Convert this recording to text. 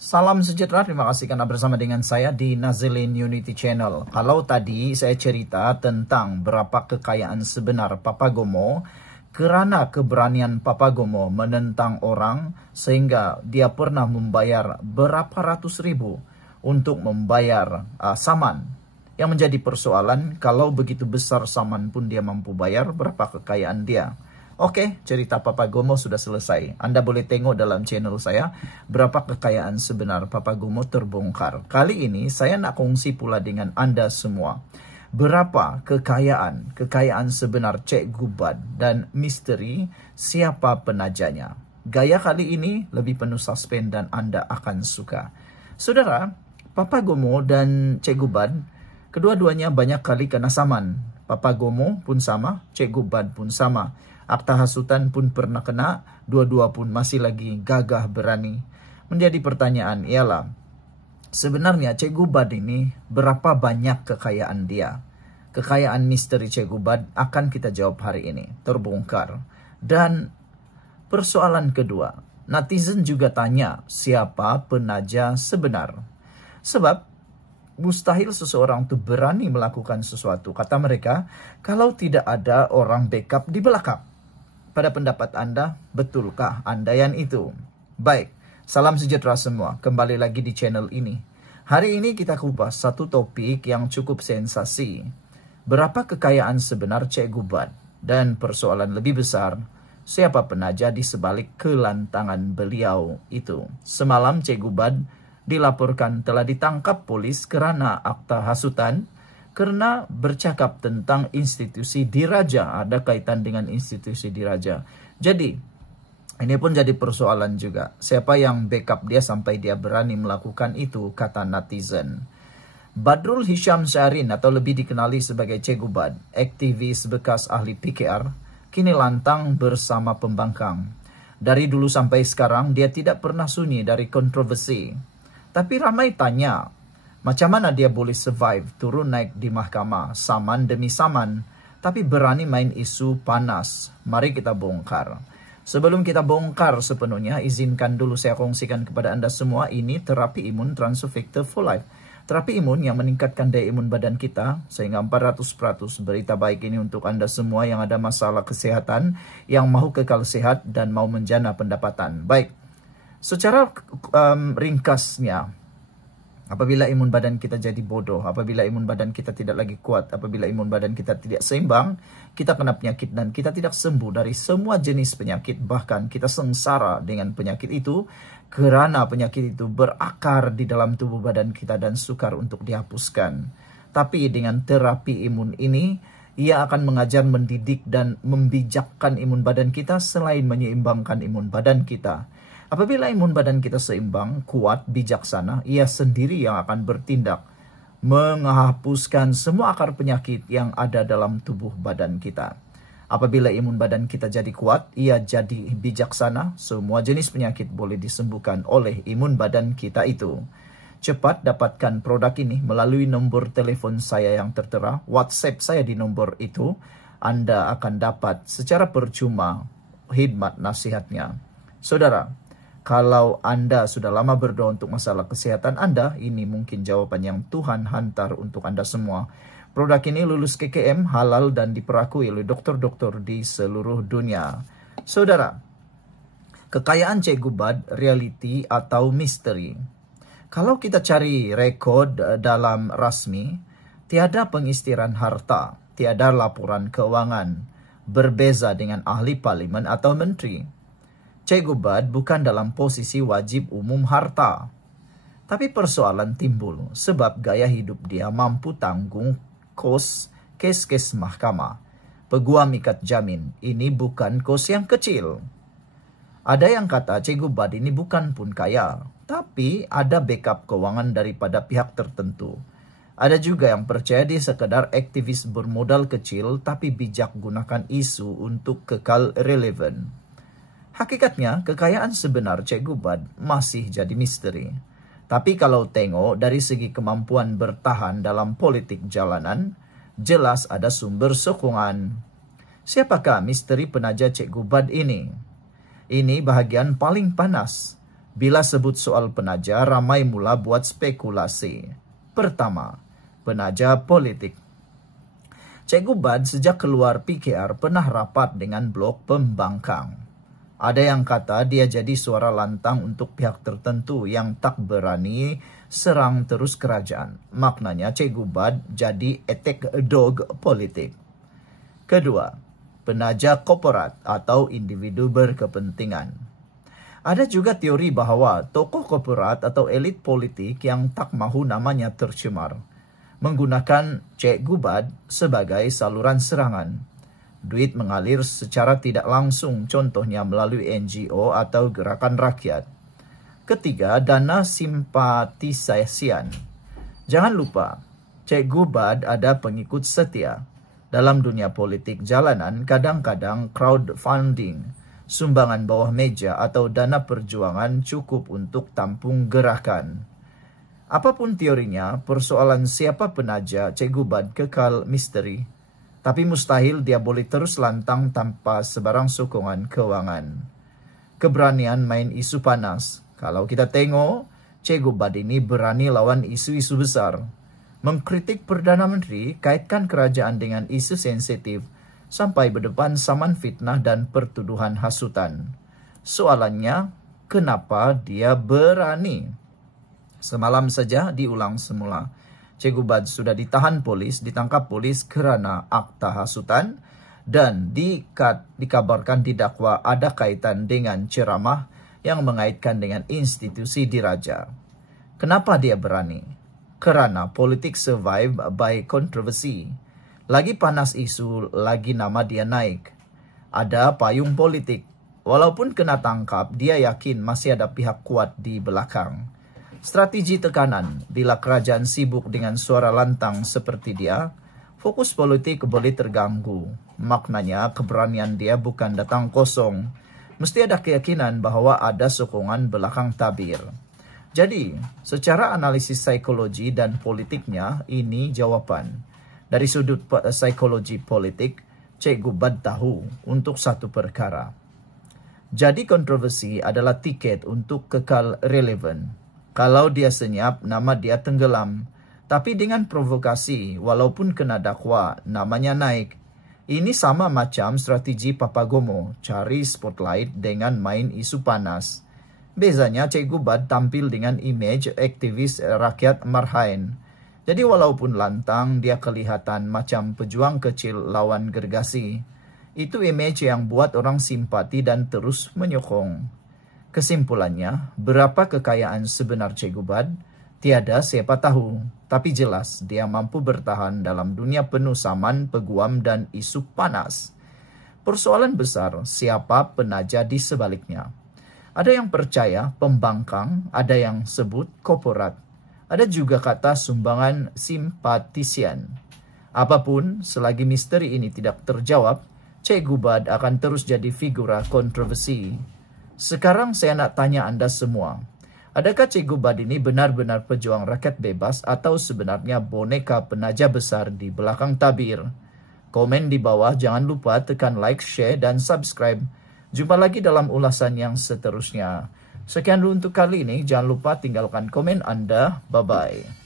Salam sejahtera, terima kasih karena bersama dengan saya di Nazilin Unity Channel. Kalau tadi saya cerita tentang berapa kekayaan sebenar Papagomo, kerana keberanian Papagomo menentang orang sehingga dia pernah membayar berapa ratus ribu untuk membayar saman. Yang menjadi persoalan, kalau begitu besar saman pun dia mampu bayar, berapa kekayaan dia? Oke, cerita Papagomo sudah selesai. Anda boleh tengok dalam channel saya berapa kekayaan sebenar Papagomo terbongkar. Kali ini saya nak kongsi pula dengan Anda semua. Berapa kekayaan sebenar Cikgu Bud dan misteri siapa penajanya. Gaya kali ini lebih penuh suspense dan Anda akan suka. Saudara, Papagomo dan Cikgu Bud kedua-duanya banyak kali kena saman. Papagomo pun sama, Cikgu Bud pun sama. Akta hasutan pun pernah kena, dua-dua pun masih lagi gagah berani. Menjadi pertanyaan ialah, sebenarnya Cikgu Bud ini berapa banyak kekayaan dia? Kekayaan misteri Cikgu Bud akan kita jawab hari ini, terbongkar. Dan persoalan kedua, netizen juga tanya siapa penaja sebenar. Sebab mustahil seseorang itu berani melakukan sesuatu. Kata mereka, kalau tidak ada orang backup di belakang. Pada pendapat Anda, betulkah andaian itu? Baik, salam sejahtera semua. Kembali lagi di channel ini. Hari ini kita kupas satu topik yang cukup sensasi. Berapa kekayaan sebenar Cikgu Bud? Dan persoalan lebih besar, siapa penaja di sebalik kelantangan beliau itu? Semalam Cikgu Bud dilaporkan telah ditangkap polis kerana akta hasutan karena bercakap tentang institusi diraja, ada kaitan dengan institusi diraja. Jadi, ini pun jadi persoalan juga. Siapa yang backup dia sampai dia berani melakukan itu, kata netizen. Badrul Hisham Syahrin atau lebih dikenali sebagai Cikgu Bud, aktivis bekas ahli PKR, kini lantang bersama pembangkang. Dari dulu sampai sekarang, dia tidak pernah sunyi dari kontroversi. Tapi ramai tanya, macam mana dia boleh survive turun naik di mahkamah, saman demi saman, tapi berani main isu panas. Mari kita bongkar. Sebelum kita bongkar sepenuhnya, izinkan dulu saya kongsikan kepada Anda semua, ini terapi imun Transofector for Life. Terapi imun yang meningkatkan daya imun badan kita sehingga 400%. Berita baik ini untuk Anda semua yang ada masalah kesehatan, yang mahu kekal sehat dan mau menjana pendapatan. Baik, secara ringkasnya, apabila imun badan kita jadi bodoh, apabila imun badan kita tidak lagi kuat, apabila imun badan kita tidak seimbang, kita kena penyakit dan kita tidak sembuh dari semua jenis penyakit. Bahkan kita sengsara dengan penyakit itu kerana penyakit itu berakar di dalam tubuh badan kita dan sukar untuk dihapuskan. Tapi dengan terapi imun ini, ia akan mengajar, mendidik dan membijakkan imun badan kita selain menyeimbangkan imun badan kita. Apabila imun badan kita seimbang, kuat, bijaksana, ia sendiri yang akan bertindak menghapuskan semua akar penyakit yang ada dalam tubuh badan kita. Apabila imun badan kita jadi kuat, ia jadi bijaksana, semua jenis penyakit boleh disembuhkan oleh imun badan kita itu. Cepat dapatkan produk ini melalui nombor telefon saya yang tertera, WhatsApp saya di nombor itu. Anda akan dapat secara percuma khidmat nasihatnya. Saudara, kalau Anda sudah lama berdoa untuk masalah kesehatan Anda, ini mungkin jawaban yang Tuhan hantar untuk Anda semua. Produk ini lulus KKM, halal dan diperakui oleh dokter-dokter di seluruh dunia. Saudara, kekayaan Cikgu Bud, reality atau misteri? Kalau kita cari rekod dalam rasmi, tiada pengisytiharan harta, tiada laporan keuangan, berbeza dengan ahli parlimen atau menteri. Cikgu Bud bukan dalam posisi wajib umum harta. Tapi persoalan timbul sebab gaya hidup dia mampu tanggung kos kes-kes mahkamah. Peguam ikat jamin, ini bukan kos yang kecil. Ada yang kata Cikgu Bud ini bukan pun kaya, tapi ada backup keuangan daripada pihak tertentu. Ada juga yang percaya dia sekedar aktivis bermodal kecil tapi bijak gunakan isu untuk kekal relevan. Hakikatnya, kekayaan sebenar Cikgu Bud masih jadi misteri. Tapi kalau tengok dari segi kemampuan bertahan dalam politik jalanan, jelas ada sumber sokongan. Siapakah misteri penaja Cikgu Bud ini? Ini bahagian paling panas. Bila sebut soal penaja, ramai mula buat spekulasi. Pertama, penaja politik. Cikgu Bad sejak keluar PKR pernah rapat dengan blok pembangkang. Ada yang kata dia jadi suara lantang untuk pihak tertentu yang tak berani serang terus kerajaan. Maknanya Cikgu Bad jadi attack dog politik. Kedua, penaja korporat atau individu berkepentingan. Ada juga teori bahawa tokoh korporat atau elit politik yang tak mahu namanya tercemar menggunakan Cikgu Bad sebagai saluran serangan. Duit mengalir secara tidak langsung, contohnya melalui NGO atau gerakan rakyat. Ketiga, dana simpatisasian. Jangan lupa, Cikgu Bad ada pengikut setia. Dalam dunia politik jalanan, kadang-kadang crowdfunding, sumbangan bawah meja atau dana perjuangan cukup untuk tampung gerakan. Apapun teorinya, persoalan siapa penaja Cikgu Bad kekal misteri. Tapi mustahil dia boleh terus lantang tanpa sebarang sokongan kewangan. Keberanian main isu panas. Kalau kita tengok, Cikgu Bad ini berani lawan isu-isu besar. Mengkritik Perdana Menteri, kaitkan kerajaan dengan isu sensitif, sampai berdepan saman fitnah dan pertuduhan hasutan. Soalannya, kenapa dia berani? Semalam saja diulang semula. Cikgu Bad sudah ditangkap polis kerana akta hasutan dan dikabarkan didakwa ada kaitan dengan ceramah yang mengaitkan dengan institusi diraja. Kenapa dia berani? Kerana politik survive by kontroversi. Lagi panas isu, lagi nama dia naik. Ada payung politik. Walaupun kena tangkap, dia yakin masih ada pihak kuat di belakang. Strategi tekanan, bila kerajaan sibuk dengan suara lantang seperti dia, fokus politik boleh terganggu. Maknanya keberanian dia bukan datang kosong. Mesti ada keyakinan bahawa ada sokongan belakang tabir. Jadi, secara analisis psikologi dan politiknya, ini jawapan. Dari sudut psikologi politik, Cikgu Bad tahu untuk satu perkara. Jadi kontroversi adalah tiket untuk kekal relevan. Kalau dia senyap, nama dia tenggelam. Tapi dengan provokasi, walaupun kena dakwa, namanya naik. Ini sama macam strategi Papagomo, cari spotlight dengan main isu panas. Bezanya Cikgu Bad tampil dengan image aktivis rakyat marhain. Jadi walaupun lantang, dia kelihatan macam pejuang kecil lawan gergasi. Itu image yang buat orang simpati dan terus menyokong. Kesimpulannya, berapa kekayaan sebenar Cikgu Bad? Tiada siapa tahu. Tapi jelas, dia mampu bertahan dalam dunia penuh saman, peguam dan isu panas. Persoalan besar, siapa penaja di sebaliknya? Ada yang percaya pembangkang, ada yang sebut korporat. Ada juga kata sumbangan simpatisian. Apapun, selagi misteri ini tidak terjawab, Cikgu Bad akan terus jadi figura kontroversi. Sekarang saya nak tanya anda semua. Adakah Cikgu Bad ini benar-benar pejuang rakyat bebas atau sebenarnya boneka penaja besar di belakang tabir? Komen di bawah, jangan lupa tekan like, share dan subscribe. Jumpa lagi dalam ulasan yang seterusnya. Sekian dulu untuk kali ini. Jangan lupa tinggalkan komen anda. Bye-bye.